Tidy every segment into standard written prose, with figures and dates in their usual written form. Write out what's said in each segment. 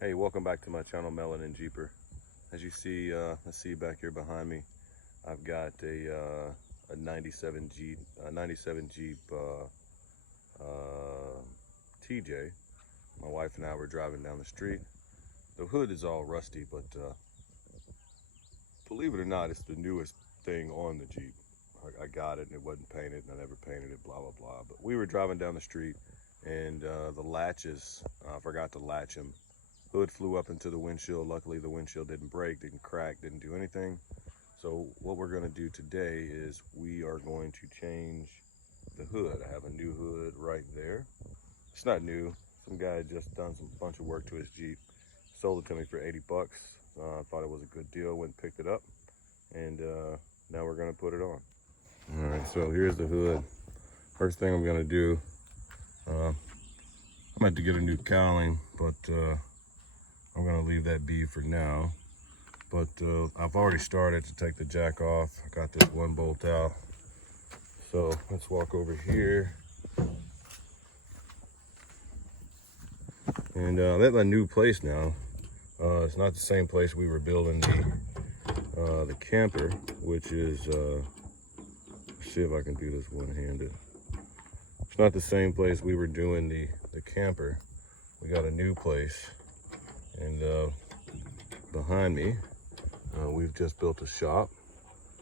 Hey, welcome back to my channel, Melanin Jeeper. As you see, let's see back here behind me, I've got a 97 Jeep, TJ. My wife and I were driving down the street. The hood is all rusty, but believe it or not, it's the newest thing on the Jeep. I got it and it wasn't painted, and I never painted it, blah, blah, blah. But we were driving down the street and the latches, I forgot to latch them. Hood flew up into the windshield. Luckily, the windshield didn't break, didn't crack, didn't do anything. So what we're going to do today is we are going to change the hood. I have a new hood right there. It's not new. Some guy had just done some bunch of work to his Jeep. Sold it to me for 80 bucks. I thought it was a good deal. Went and picked it up. And now we're going to put it on. All right, so here's the hood. First thing I'm going to do, I'm going to get a new cowling, but I'm gonna leave that be for now. But I've already started to take the jack off. I got this one bolt out. So let's walk over here. And I'm at my new place now. It's not the same place we were building the camper, which is, let's see if I can do this one-handed. It's not the same place we were doing the camper. We got a new place. And behind me, we've just built a shop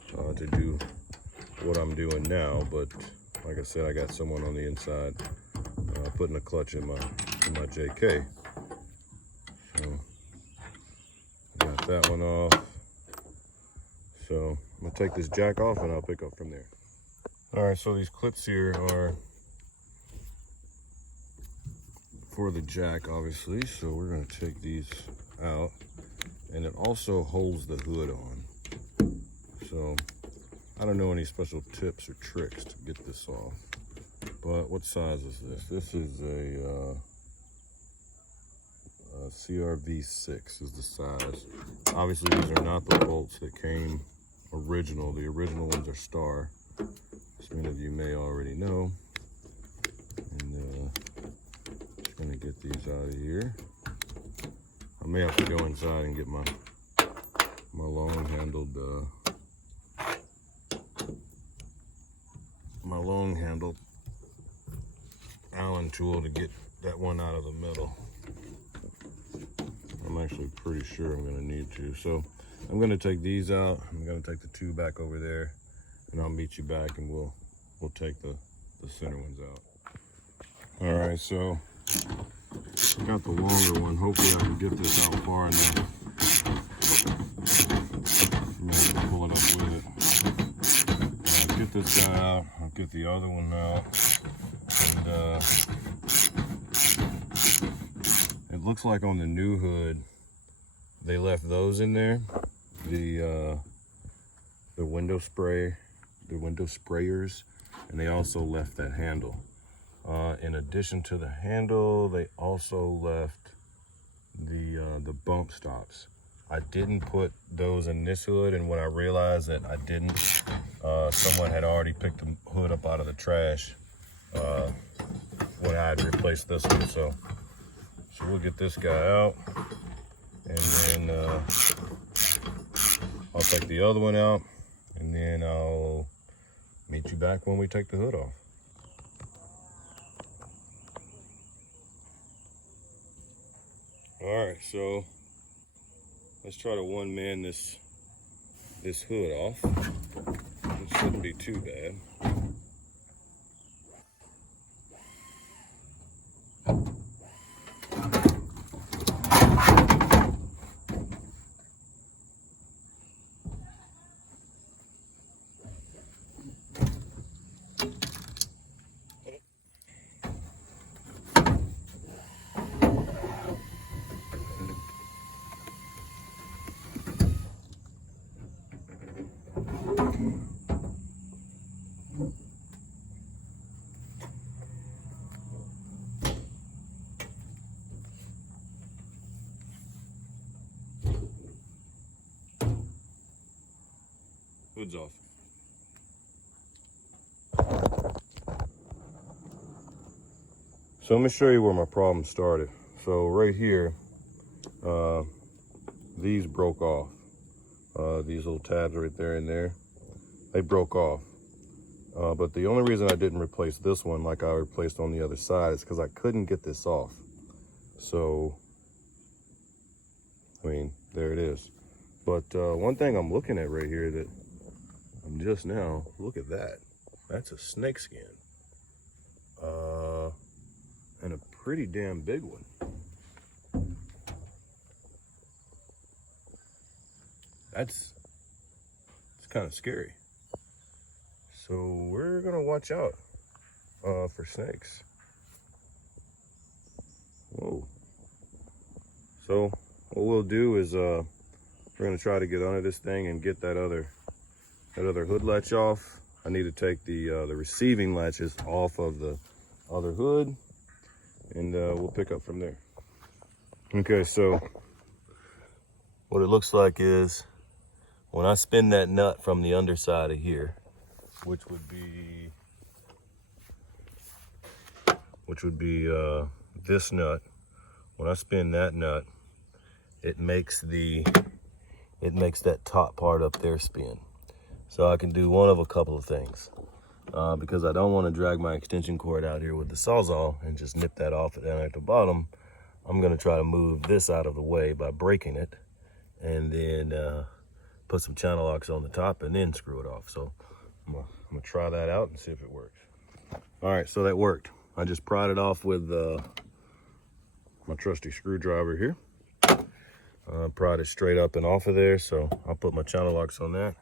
to do what I'm doing now. But like I said, I got someone on the inside putting a clutch in my JK. So got that one off. So I'm gonna take this jack off and I'll pick up from there. All right, so these clips here are for the jack, obviously, so we're going to take these out, and it also holds the hood on. So I don't know any special tips or tricks to get this off, but what size is this? This is a CRV6 is the size. Obviously these are not the bolts that came original. The original ones are star, as many of you may already know. And gonna get these out of here. I may have to go inside and get my long-handled Allen tool to get that one out of the middle. I'm actually pretty sure I'm gonna need to. So I'm gonna take these out. I'm gonna take the two back over there, and I'll meet you back, and we'll take the center ones out. All right, so got the longer one. Hopefully I can get this out far enough. I'm gonna pull it up with it. I'll get this guy out. I'll get the other one out. And it looks like on the new hood, they left those in there. The window sprayers, and they also left that handle. In addition to the handle, they also left the bump stops. I didn't put those in this hood, and when I realized that I didn't, someone had already picked the hood up out of the trash when I had replaced this one. So we'll get this guy out, and then I'll take the other one out, and then I'll meet you back when we take the hood off. All right, so let's try to one-man this hood off. It shouldn't be too bad. Hood's off. So let me show you where my problem started. So right here, these broke off. These little tabs right there and there, they broke off. But the only reason I didn't replace this one like I replaced on the other side is because I couldn't get this off. So, I mean, there it is. But one thing I'm looking at right here that I'm just now, look at that. That's a snake skin. And a pretty damn big one. It's kind of scary. So we're gonna watch out for snakes. Whoa. So what we'll do is we're gonna try to get under this thing and get that other hood latch off. I need to take the receiving latches off of the other hood, and we'll pick up from there. Okay, so what it looks like is when I spin that nut from the underside of here, which would be this nut. When I spin that nut, it makes that top part up there spin. So I can do one of a couple of things. Because I don't want to drag my extension cord out here with the Sawzall and just nip that off down at the bottom. I'm going to try to move this out of the way by breaking it, and then put some channel locks on the top and then screw it off. So I'm gonna try that out and see if it works. All right, so that worked. I just pried it off with my trusty screwdriver here. Pried it straight up and off of there, so I'll put my channel locks on that,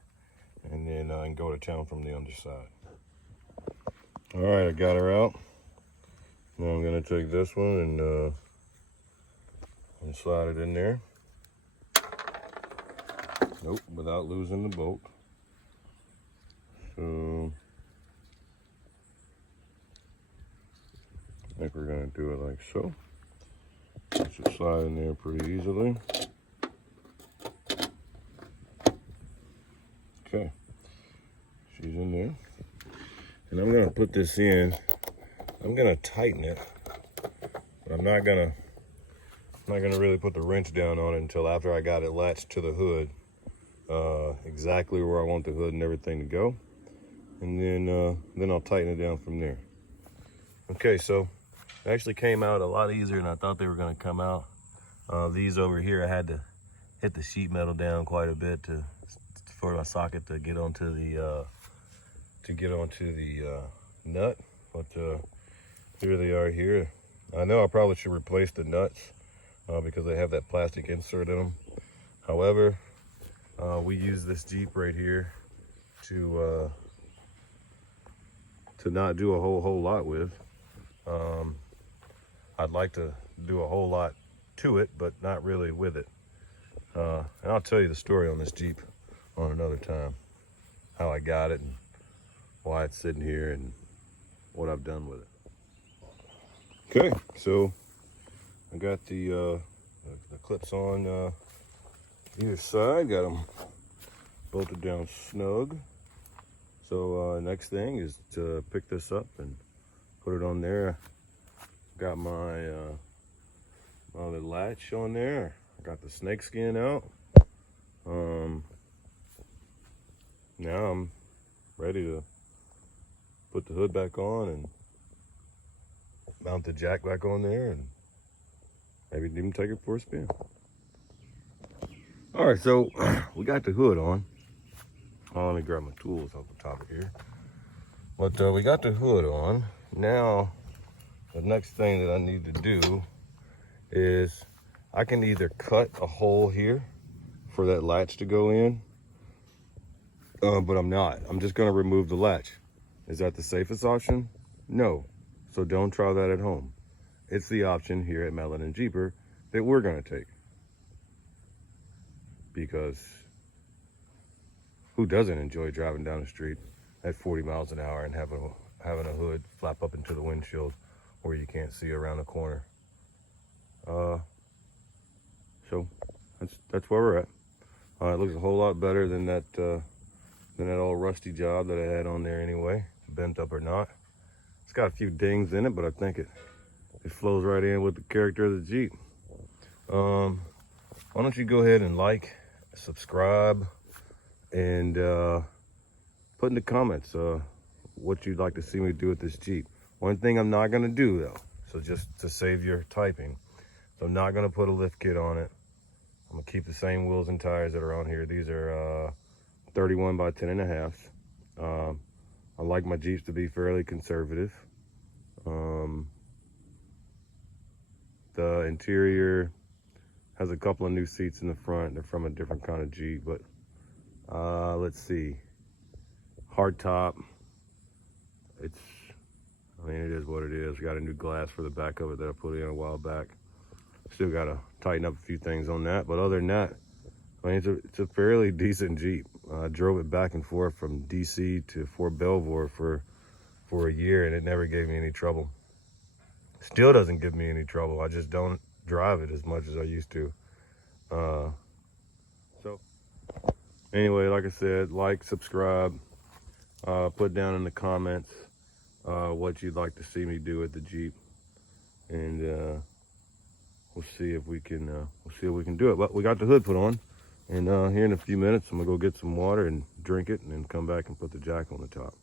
and then I can go to town from the underside. All right, I got her out. Now I'm gonna take this one and slide it in there. Nope, without losing the bolt. So I think we're gonna do it like so. It should slide in there pretty easily. Okay, she's in there. And I'm gonna put this in. I'm gonna tighten it, but I'm not gonna really put the wrench down on it until after I got it latched to the hood, exactly where I want the hood and everything to go, and then I'll tighten it down from there. Okay, so it actually came out a lot easier than I thought they were gonna come out. These over here, I had to hit the sheet metal down quite a bit for my socket to get onto the nut, but here they are here. I know I probably should replace the nuts because they have that plastic insert in them. However, we use this Jeep right here to not do a whole lot with. I'd like to do a whole lot to it, but not really with it. And I'll tell you the story on this Jeep on another time, how I got it and why it's sitting here and what I've done with it. Okay, so I got the clips on either side, got them bolted down snug. So next thing is to pick this up and put it on there. Got my little latch on there. I got the snake skin out. Now I'm ready to put the hood back on and mount the jack back on there and maybe even take it for a spin. All right, so we got the hood on. Oh, let me grab my tools off the top of here. But we got the hood on. Now, the next thing that I need to do is I can either cut a hole here for that latch to go in, but I'm not. I'm just gonna remove the latch. Is that the safest option? No. So don't try that at home. It's the option here at Melanin Jeeper that we're gonna take. Because who doesn't enjoy driving down the street at 40 miles an hour and having a hood flap up into the windshield where you can't see around the corner? So that's where we're at. It looks a whole lot better than that old rusty job that I had on there anyway, bent up or not. It's got a few dings in it, but I think it flows right in with the character of the Jeep. why don't you go ahead and like, subscribe, and put in the comments what you'd like to see me do with this Jeep. One thing I'm not gonna do though, so just to save your typing, so I'm not gonna put a lift kit on it. I'm gonna keep the same wheels and tires that are on here. These are 31 by 10.5. I like my Jeeps to be fairly conservative. The interior has a couple of new seats in the front. They're from a different kind of Jeep, but let's see. Hard top. I mean, it is what it is. Got a new glass for the back of it that I put in a while back. Still got to tighten up a few things on that, but other than that, I mean, it's a fairly decent Jeep. I drove it back and forth from DC to Fort Belvoir for a year, and it never gave me any trouble. Still doesn't give me any trouble. I just don't drive it as much as I used to. So anyway, like I said, like, subscribe, put down in the comments what you'd like to see me do with the Jeep, and we'll see if we can do it. But we got the hood put on, and here in a few minutes I'm gonna go get some water and drink it, and then come back and put the jack on the top.